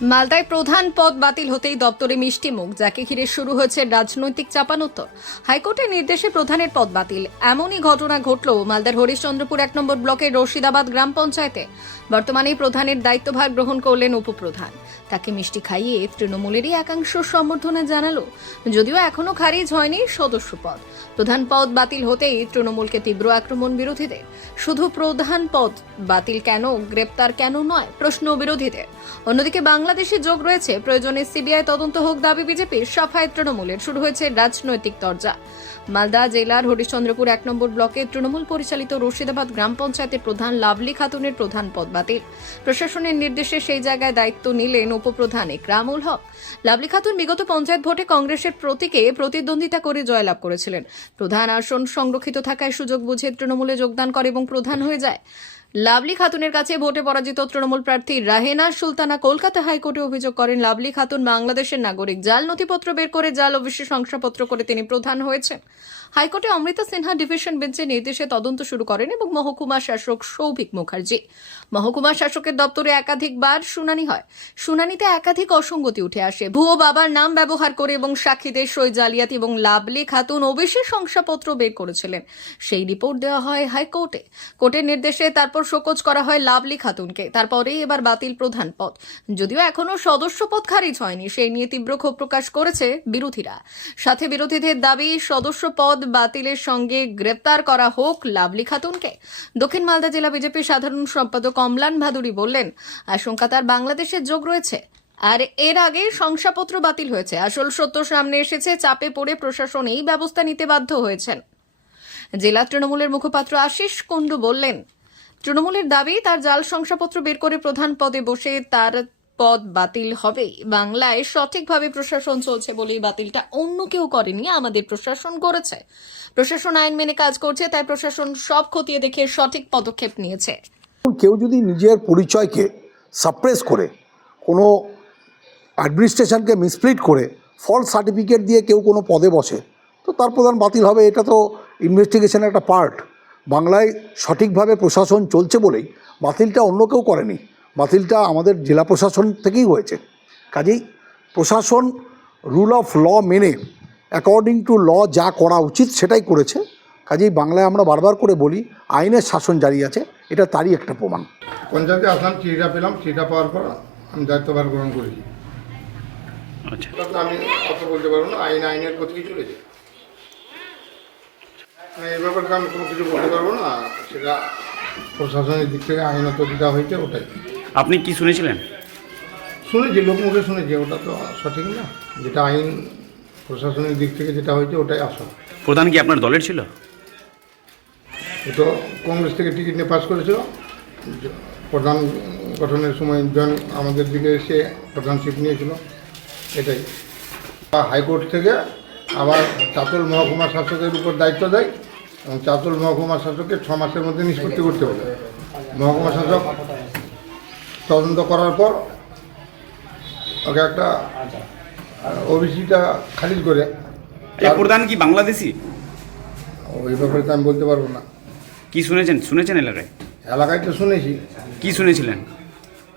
মালদায় প্রধান পদ বাতিল হতেই দপ্তরে মিষ্টি মুখ, যাকে ঘিরে শুরু হয়েছে রাজনৈতিক চাপানোত্তর। হাইকোর্টের নির্দেশে প্রধানের পদ বাতিল, এমনই ঘটনা ঘটল মালদার হরিশ্চন্দ্রপুর 1 নম্বর ব্লকের রশিদাবাদ গ্রাম পঞ্চায়েতে। বর্তমানে প্রধানের দায়িত্বভার গ্রহণ করলেন উপপ্রধান। তাকে মিষ্টি খাইয়ে তৃণমূলেরই একাংশ সম্বর্ধনা জানালো, যদিও এখনো খারিজ হয়নি সদস্য পদ। প্রধান পদ বাতিল হতেই তৃণমূলকে তীব্র আক্রমণ বিরোধীদের। শুধু প্রধান পদ বাতিল কেন, গ্রেপ্তার কেন নয়, প্রশ্ন বিরোধীদের। অন্যদিকে বাংলাদেশে যোগ রয়েছে, প্রয়োজনে সিবিআই তদন্ত হোক দাবি বিজেপির, সাফায় তৃণমূলের। শুরু হয়েছে রাজনৈতিক তরজা। মালদা জেলার হরিশ্চন্দ্রপুর 1 নম্বর ব্লকে তৃণমূল পরিচালিত রশিদাবাদ গ্রাম পঞ্চায়েতের প্রধান লাভলি খাতুনের প্রধান পদ বাতিল। প্রশাসনের নির্দেশে সেই জায়গায় দায়িত্ব নিলেন উপপ্রধান ইকরামুল হক। লাভলি খাতুন বিগত পঞ্চায়েত ভোটে কংগ্রেসের প্রতীকে প্রতিদ্বন্দ্বিতা করে জয়লাভ করেছিলেন। প্রধান আসন সংরক্ষিত থাকায় সুযোগ বুঝে তৃণমূলে যোগদান করে এবং প্রধান হয়ে যায়। লাভলি খাতুনের কাছে ভোটে পরাজিত তৃণমূল প্রার্থী রাহেনা সুলতানা কলকাতা হাইকোর্টে অভিযোগ করেন, লাভলি খাতুন বাংলাদেশের নাগরিক। জাল নথিপত্র বের করে জাল অফিসে শংসাপত্র করে তিনি প্রধান হয়েছেন। হাইকোর্টে অমৃতা সিনহা ডিভিশন বেঞ্চের নির্দেশে তদন্ত শুরু করেন এবং মহকুমা শাসক সৌভিক মুখার্জি। মহকুমা শাসকের দপ্তরে একাধিকবার শুনানি হয়। শুনানিতে একাধিক অসঙ্গতি উঠে আসে। ভুয়ো বাবার নাম ব্যবহার করে এবং সাক্ষীদের সই জালিয়াতি এবং লাভলি খাতুন ওবিসি শংসাপত্র বের করেছিলেন, সেই রিপোর্ট দেওয়া হয় হাইকোর্টে। কোর্টের নির্দেশে তারপর শোকজ করা হয় লাভলি খাতুনকে। তারপরেই এবার বাতিল প্রধান পদ। যদিও এখনো সদস্য পদ খারিজ হয়নি, সেই নিয়ে তীব্র ক্ষোভ প্রকাশ করেছে বিরোধীরা। সাথে বিরোধীদের দাবি, সদস্য পদ বাতিলের সঙ্গে গ্রেপ্তার করা হোক লাভলি খাতুনকে। দক্ষিণ মালদা জেলা বিজেপির সাধারণ সম্পাদক অম্লান ভাদুরী বললেন, আশঙ্কা তার বাংলাদেশের যোগ রয়েছে, আর এর আগে শংসাপত্র বাতিল হয়েছে। আসল সত্য সামনে এসেছে, চাপে পড়ে প্রশাসন এই ব্যবস্থা নিতে বাধ্য হয়েছেন। জেলা তৃণমূলের মুখপাত্র আশিস কুণ্ডু বললেন, তৃণমূলের দাবি, তার জাল শংসাপত্র বের করে প্রধান পদে বসে তার পদ বাতিল হবেই। বাংলায় সঠিকভাবে প্রশাসন চলছে বলেই বাতিলটা অন্য কেউ করেনি, আমাদের প্রশাসন করেছে। প্রশাসন আইন মেনে কাজ করছে, তাই প্রশাসন সব খতিয়ে দেখে সঠিক পদক্ষেপ নিয়েছে। কেউ যদি নিজের পরিচয়কে সাপ্রেস করে, কোনো অ্যাডমিনিস্ট্রেশনকে মিসপ্লিট করে, ফলস সার্টিফিকেট দিয়ে কেউ কোনো পদে বসে, তো তার প্রধান বাতিল হবে। এটা তো ইনভেস্টিগেশনের একটা পার্ট। বাংলায় সঠিকভাবে প্রশাসন চলছে বলেই বাতিলটা অন্য কেউ করেনি, বাতিলটা আমাদের জেলা প্রশাসন থেকেই হয়েছে। কাজেই প্রশাসন রুল অফ ল মেনে, অ্যাকর্ডিং টু ল যা করা উচিত সেটাই করেছে। কাজেই বাংলায় আমরা বারবার করে বলি, আইনের শাসন জারি আছে, এটা তারই একটা প্রমাণ। পঞ্চায়েতে আসলাম, চিঠিটা পেলাম, চিঠিটা পাওয়ার পর আমি দায়িত্বভার গ্রহণ করেছি। আচ্ছা, আমি কথা বলতে পারবো না, আইনের পথেই চলেছে। এই ব্যাপারে আমি কোনো কিছু বলতে পারবো না, সেটা প্রশাসনের দিক থেকে আইনত যেটা হয়েছে ওটাই। আপনি কি শুনেছিলেন? শুনেছি, লোকমুখে শুনেছি, ওটা তো সঠিক না। যেটা আইন প্রশাসনের দিক থেকে যেটা হয়েছে ওটাই আসল। প্রধান কি আপনার দলের ছিল? ও তো কংগ্রেস থেকে টিকিট নিয়ে পাস করেছিল। প্রধান গঠনের সময় আমাদের দিকে এসে প্রধানশিপ নিয়েছিল, এটাই। হাইকোর্ট থেকে আবার চাতল মহকুমা শাসকের উপর দায়িত্ব দেয় এবং চাতল মহকুমা শাসককে 6 মাসের মধ্যে নিষ্পত্তি করতে বলে। মহকুমা শাসক তদন্ত করার পর ওকে একটা ওবিসিটা খারিজ করে। এই প্রধান কি বাংলাদেশি? ওই ব্যাপারে তো আমি বলতে পারবো না। কি শুনেছেন এলাকায়? এলাকায় তো শুনেছি। কি শুনেছিলেন?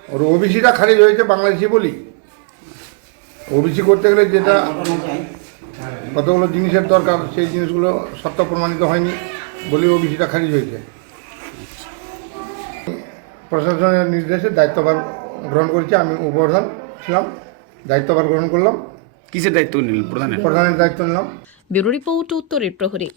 ওর ওবিসিটা খারিজ হয়েছে বাংলাদেশি বলি। ওবিসি করতে গেলে যেটা কতগুলো জিনিসের দরকার, সেই জিনিসগুলো সত্য প্রমাণিত হয়নি বলে ওবিসিটা খারিজ হয়েছে। প্রশাসনের নির্দেশে দায়িত্বভার গ্রহণ করেছি। আমি উপপ্রধান ছিলাম, দায়িত্বভার গ্রহণ করলাম। কিসের দায়িত্ব নিলেন প্রধানের? প্রধানের দায়িত্ব নিলাম। ব্যুরো রিপোর্ট, উত্তরের প্রহরী।